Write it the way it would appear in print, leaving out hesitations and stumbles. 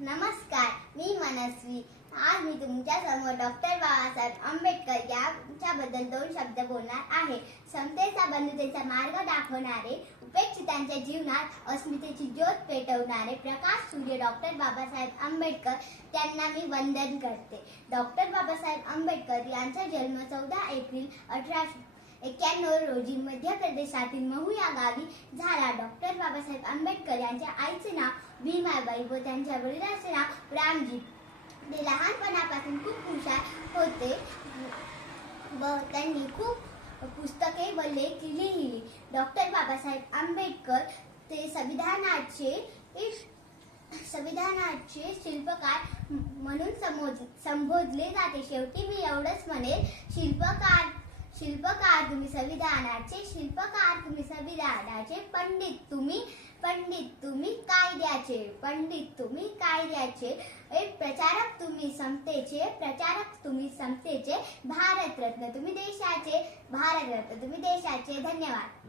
नमस्कार, मी मनस्वी। आज मी तुमच्या समोर डॉक्टर बाबासाहेब आंबेडकर यांच्याबद्दल 2 शब्द बोलणार आहे। समतेचा बंधुतेचा मार्ग दाखवणारे, उपेक्षितांच्या जीवनात अस्मितेची ज्योत पेटवणारे प्रकाश सूर्य डॉक्टर बाबासाहेब आंबेडकर त्यांना मी वंदन करते। डॉक्टर बाबासाहेब आंबेडकर यांचा जन्म 14 एप्रिल 1891 रोजी मध्य प्रदेशातील महू या गावी झाला। डॉक्टर बाबासाहेब आंबेडकर यांच्या आईचे नाव भीमाबाई व त्यांच्या वडिलांचे नाव रामजी। ते लहानपणापासून खूप हुशार होते व त्यांनी खूप पुस्तके व लेख लिहिली। डॉक्टर बाबासाहेब आंबेडकर ते संविधानाचे शिल्पकार म्हणून संबोधले जाते। शेवटी मी एवढंच म्हणेल, शिल्पकार तुम्ही संविधानाचे, शिल्पकार तुम्ही संविधानाचे, पंडित तुम्ही कायद्याचे, प्रचारक तुम्ही समतेचे, भारतरत्न तुम्ही देशाचे। धन्यवाद।